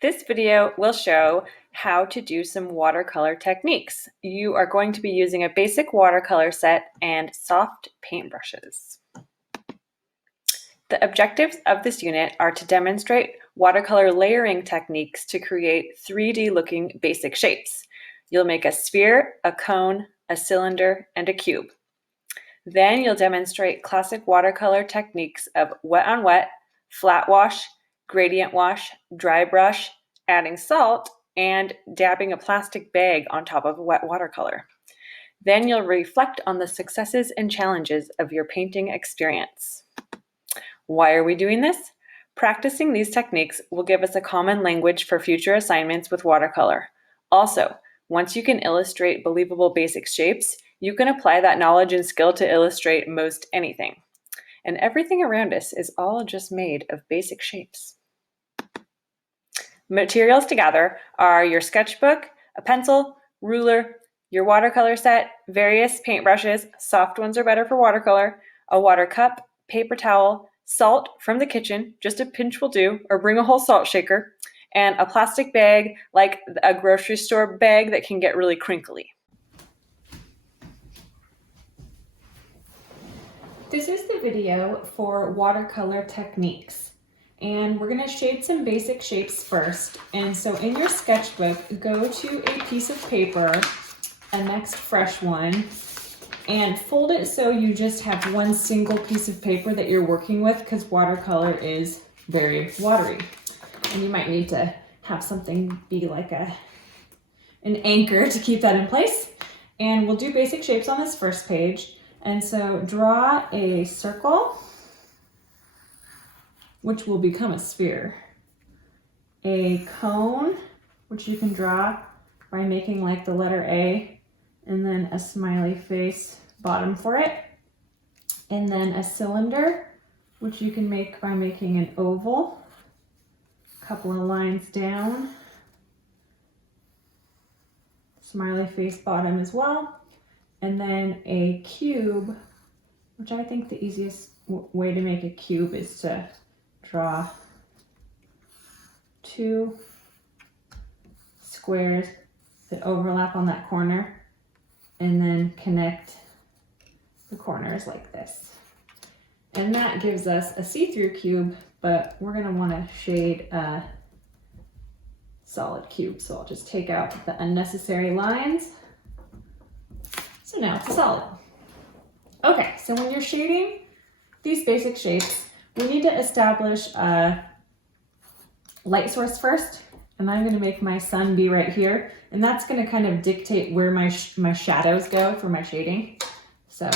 This video will show how to do some watercolor techniques. You are going to be using a basic watercolor set and soft paintbrushes. The objectives of this unit are to demonstrate watercolor layering techniques to create 3D looking basic shapes. You'll make a sphere, a cone, a cylinder, and a cube. Then you'll demonstrate classic watercolor techniques of wet on wet, flat wash, gradient wash, dry brush, adding salt, and dabbing a plastic bag on top of a wet watercolor. Then you'll reflect on the successes and challenges of your painting experience. Why are we doing this? Practicing these techniques will give us a common language for future assignments with watercolor. Also, once you can illustrate believable basic shapes, you can apply that knowledge and skill to illustrate most anything. And everything around us is all just made of basic shapes. Materials to gather are your sketchbook, a pencil, ruler, your watercolor set, various paintbrushes, soft ones are better for watercolor, a water cup, paper towel, salt from the kitchen, just a pinch will do, or bring a whole salt shaker, and a plastic bag like a grocery store bag that can get really crinkly. This is the video for watercolor techniques, and we're going to shade some basic shapes first. And so in your sketchbook, go to a piece of paper, a next fresh one, and fold it so you just have one single piece of paper that you're working with, because watercolor is very watery. And you might need to have something be like an anchor to keep that in place. And we'll do basic shapes on this first page. And so draw a circle, which will become a sphere, a cone, which you can draw by making like the letter A, and then a smiley face bottom for it, and then a cylinder, which you can make by making an oval, a couple of lines down, smiley face bottom as well. And then a cube, which I think the easiest way to make a cube is to draw two squares that overlap on that corner and then connect the corners like this. And that gives us a see-through cube, but we're going to want to shade a solid cube. So I'll just take out the unnecessary lines. So now it's a solid. Okay, so when you're shading these basic shapes, we need to establish a light source first. And I'm going to make my sun be right here. And that's going to kind of dictate where my shadows go for my shading. So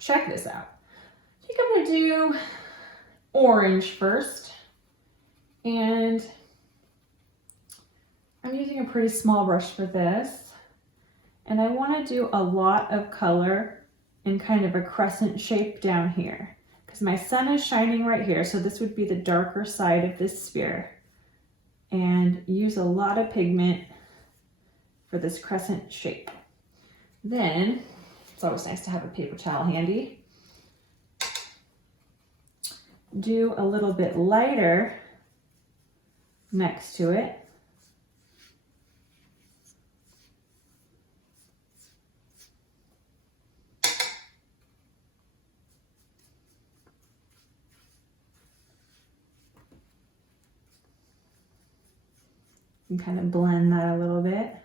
check this out. I think I'm going to do orange first. And I'm using a pretty small brush for this. And I want to do a lot of color in kind of a crescent shape down here, because my sun is shining right here. So this would be the darker side of this sphere. And use a lot of pigment for this crescent shape. Then, it's always nice to have a paper towel handy. Do a little bit lighter next to it. And kind of blend that a little bit.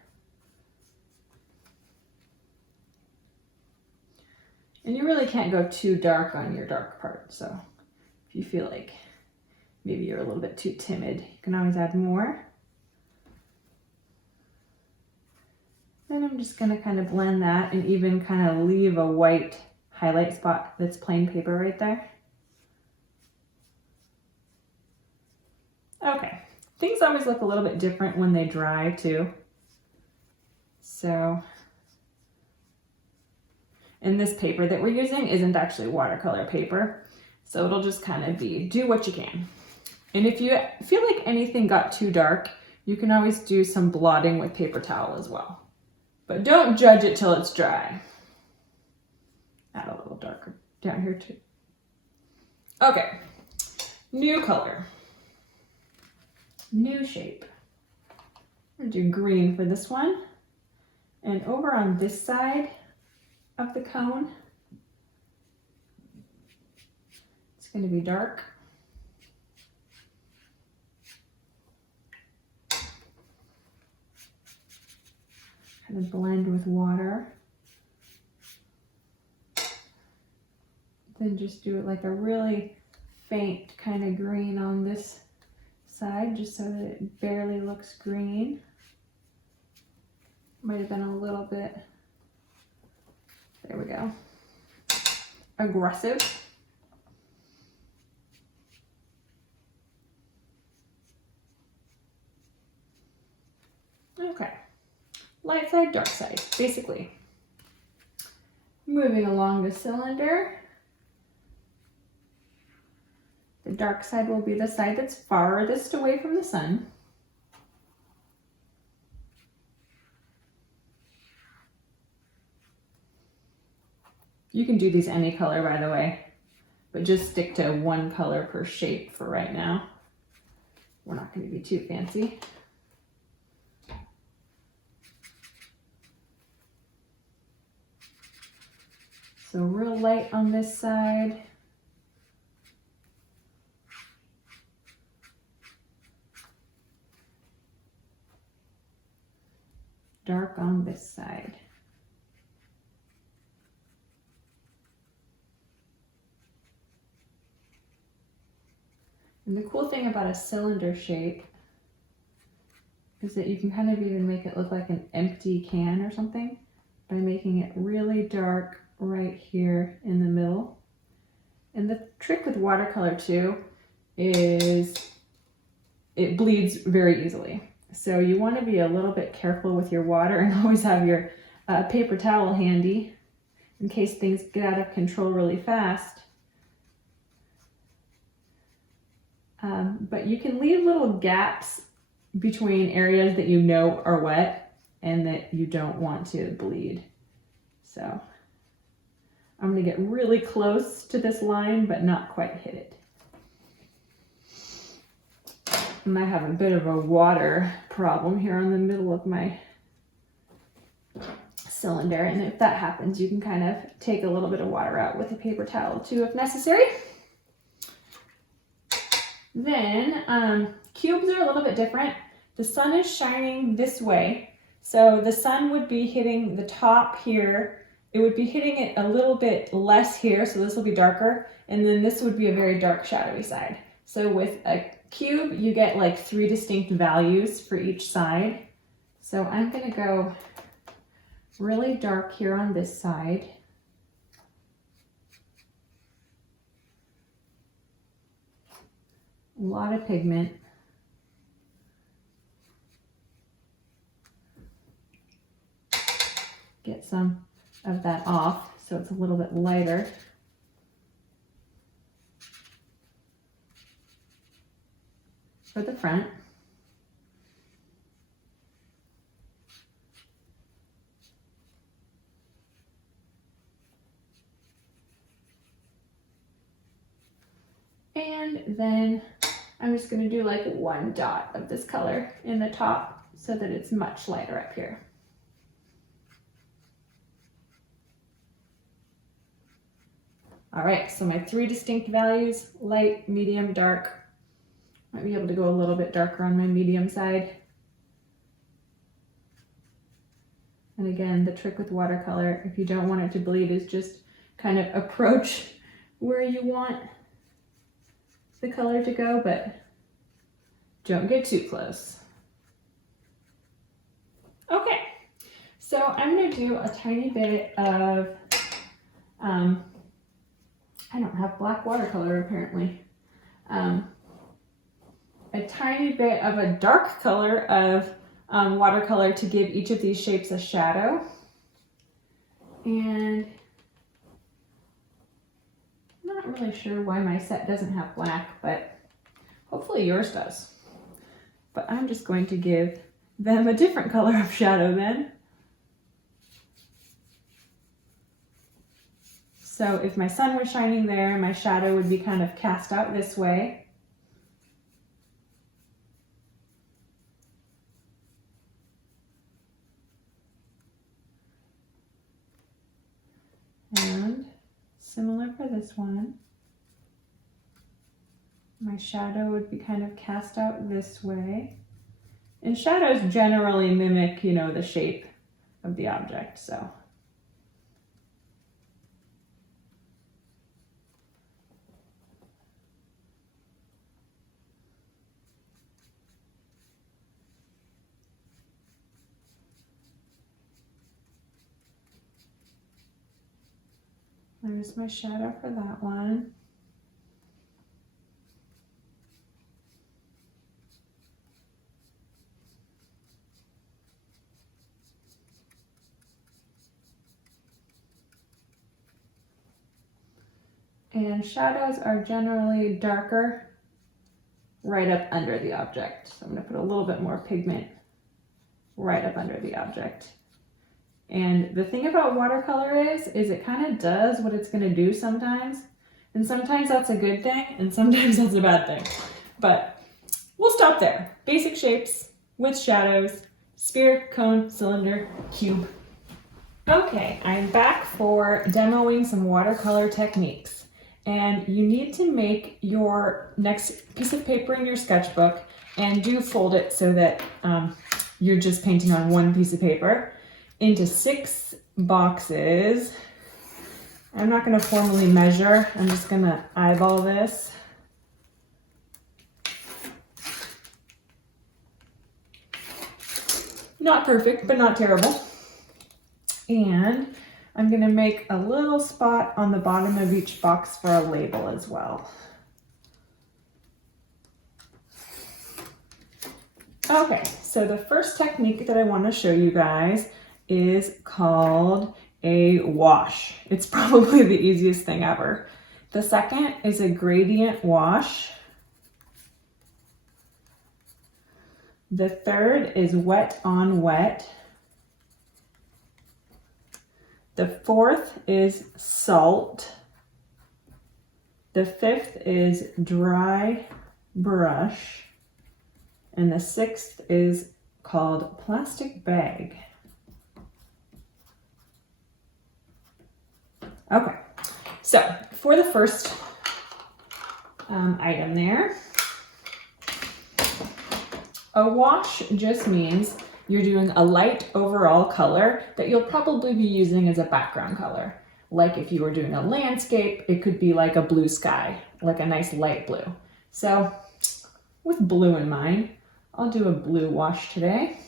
And you really can't go too dark on your dark part. So if you feel like maybe you're a little bit too timid, you can always add more. Then I'm just gonna kind of blend that and even kind of leave a white highlight spot that's plain paper right there. Okay. Things always look a little bit different when they dry too. So, and this paper that we're using isn't actually watercolor paper. So it'll just kind of be, do what you can. And if you feel like anything got too dark, you can always do some blotting with paper towel as well. But don't judge it till it's dry. Add a little darker down here too. Okay, new color. New shape. I'm gonna do green for this one. And over on this side of the cone, it's gonna be dark. Kind of blend with water. Then just do it like a really faint kind of green on this side, just so that it barely looks green. Might have been a little bit, there we go, aggressive. Okay, light side, dark side, basically. Moving along the cylinder. The dark side will be the side that's farthest away from the sun. You can do these any color, by the way, but just stick to one color per shape for right now. We're not going to be too fancy. So real light on this side. Dark on this side. And the cool thing about a cylinder shape is that you can kind of even make it look like an empty can or something by making it really dark right here in the middle. And the trick with watercolor too is it bleeds very easily. So you want to be a little bit careful with your water and always have your paper towel handy in case things get out of control really fast. But you can leave little gaps between areas that you know are wet and that you don't want to bleed. So I'm going to get really close to this line, but not quite hit it. And I have a bit of a water problem here in the middle of my cylinder. And if that happens, you can kind of take a little bit of water out with a paper towel too, if necessary. Then cubes are a little bit different. The sun is shining this way. So the sun would be hitting the top here. It would be hitting it a little bit less here. So this will be darker. And then this would be a very dark shadowy side. So with a cube, you get like 3 distinct values for each side. So I'm going to go really dark here on this side. A lot of pigment. Get some of that off so it's a little bit lighter. For the front. And then I'm just going to do like 1 dot of this color in the top so that it's much lighter up here. All right, so my 3 distinct values, light, medium, dark. Might be able to go a little bit darker on my medium side. And again, the trick with watercolor, if you don't want it to bleed, is just kind of approach where you want the color to go, but don't get too close. Okay, so I'm going to do a tiny bit of, I don't have black watercolor apparently. A tiny bit of a dark color of watercolor to give each of these shapes a shadow. And I'm not really sure why my set doesn't have black, but hopefully yours does. But I'm just going to give them a different color of shadow then. So if my sun was shining there, my shadow would be kind of cast out this way. And similar for this one. My shadow would be kind of cast out this way. And shadows generally mimic, you know, the shape of the object, so. There's my shadow for that one. And shadows are generally darker right up under the object. So I'm going to put a little bit more pigment right up under the object. And the thing about watercolor is it kind of does what it's going to do sometimes. And sometimes that's a good thing, and sometimes that's a bad thing. But we'll stop there. Basic shapes with shadows, sphere, cone, cylinder, cube. Okay, I'm back for demoing some watercolor techniques. And you need to make your next piece of paper in your sketchbook and do fold it so that you're just painting on one piece of paper into 6 boxes. I'm not going to formally measure. I'm just going to eyeball this. Not perfect, but not terrible. And I'm going to make a little spot on the bottom of each box for a label as well. Okay, so the first technique that I want to show you guys is called a wash. It's probably the easiest thing ever. The second is a gradient wash. The third is wet on wet. The fourth is salt. The fifth is dry brush. And the sixth is called plastic bag. Okay, so for the first item there, a wash just means you're doing a light overall color that you'll probably be using as a background color. Like if you were doing a landscape, it could be like a blue sky, like a nice light blue. So with blue in mind, I'll do a blue wash today.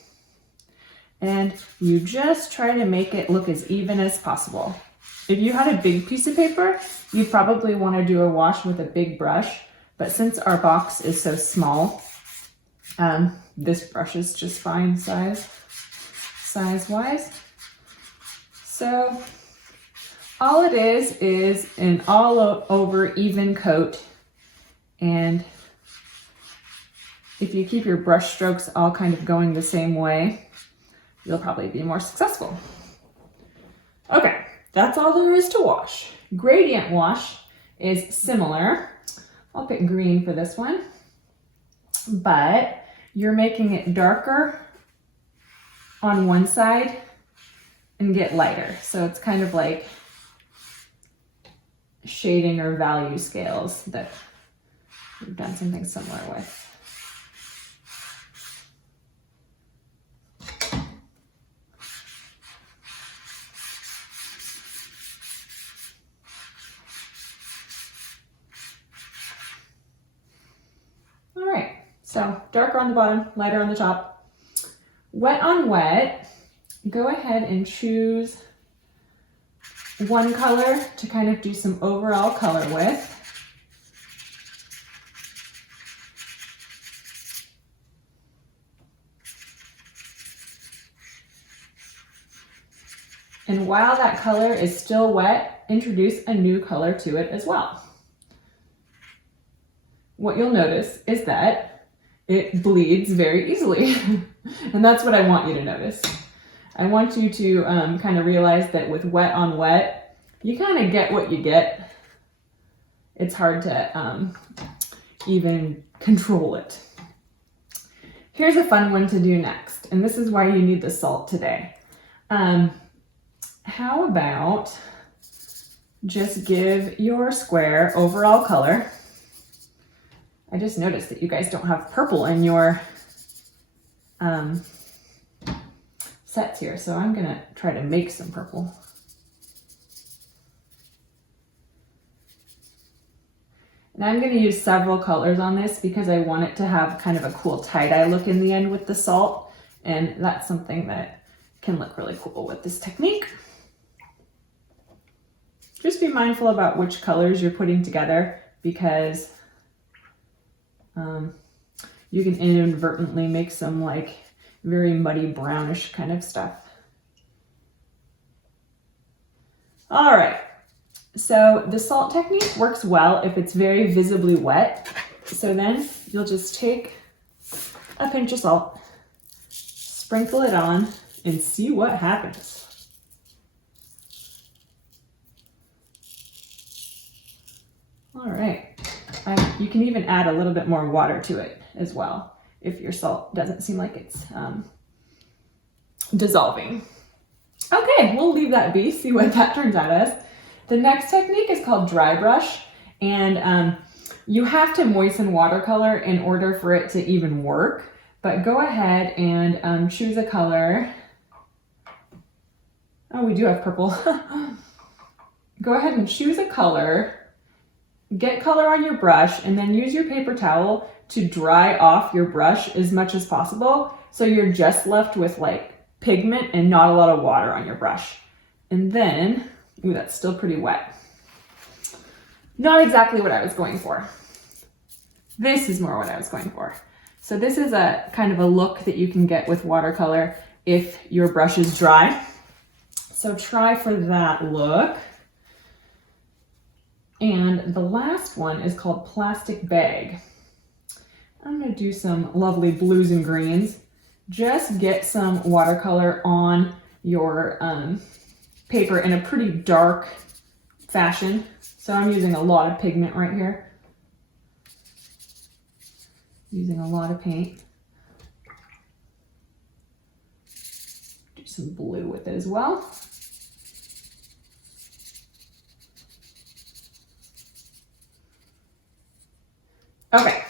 And you just try to make it look as even as possible. If you had a big piece of paper, you'd probably want to do a wash with a big brush. But since our box is so small, this brush is just fine size-wise. So all it is an all over even coat. And if you keep your brush strokes all kind of going the same way, you'll probably be more successful. Okay, that's all there is to wash. Gradient wash is similar. I'll pick green for this one, but you're making it darker on one side and get lighter. So it's kind of like shading or value scales that we've done something similar with. So darker on the bottom, lighter on the top. Wet on wet, go ahead and choose one color to kind of do some overall color with. And while that color is still wet, introduce a new color to it as well. What you'll notice is that it bleeds very easily. And that's what I want you to notice. I want you to kind of realize that with wet on wet, you kind of get what you get. It's hard to even control it. Here's a fun one to do next, and this is why you need the salt today. How about just give your square overall color. I just noticed that you guys don't have purple in your sets here, so I'm gonna try to make some purple. And I'm gonna use several colors on this because I want it to have kind of a cool tie-dye look in the end with the salt, and that's something that can look really cool with this technique. Just be mindful about which colors you're putting together because you can inadvertently make some like very muddy brownish kind of stuff. All right, so the salt technique works well if it's very visibly wet. So then you'll just take a pinch of salt, sprinkle it on, and see what happens. All right, you can even add a little bit more water to it as well if your salt doesn't seem like it's dissolving. Okay, we'll leave that be, see what that turns out as. The next technique is called dry brush, and you have to moisten watercolor in order for it to even work, but go ahead and choose a color. Oh, we do have purple. Go ahead and choose a color, get color on your brush, and then use your paper towel to dry off your brush as much as possible so you're just left with like pigment and not a lot of water on your brush. And then, ooh, that's still pretty wet. Not exactly what I was going for. This is more what I was going for. So this is a kind of a look that you can get with watercolor if your brush is dry. So try for that look. And the last one is called plastic bag. I'm gonna do some lovely blues and greens. Just get some watercolor on your paper in a pretty dark fashion. So I'm using a lot of pigment right here. Using a lot of paint. Do some blue with it as well. Okay,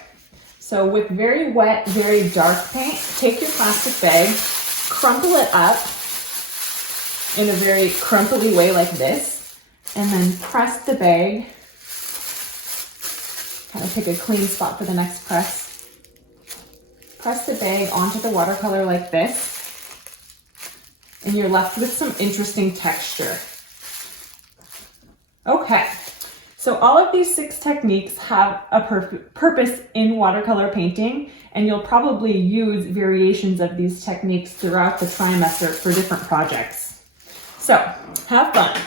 so with very wet, very dark paint, take your plastic bag, crumple it up in a very crumply way like this, and then press the bag. Kind of pick a clean spot for the next press. Press the bag onto the watercolor like this, and you're left with some interesting texture. Okay. So all of these 6 techniques have a purpose in watercolor painting, and you'll probably use variations of these techniques throughout the trimester for different projects. So have fun.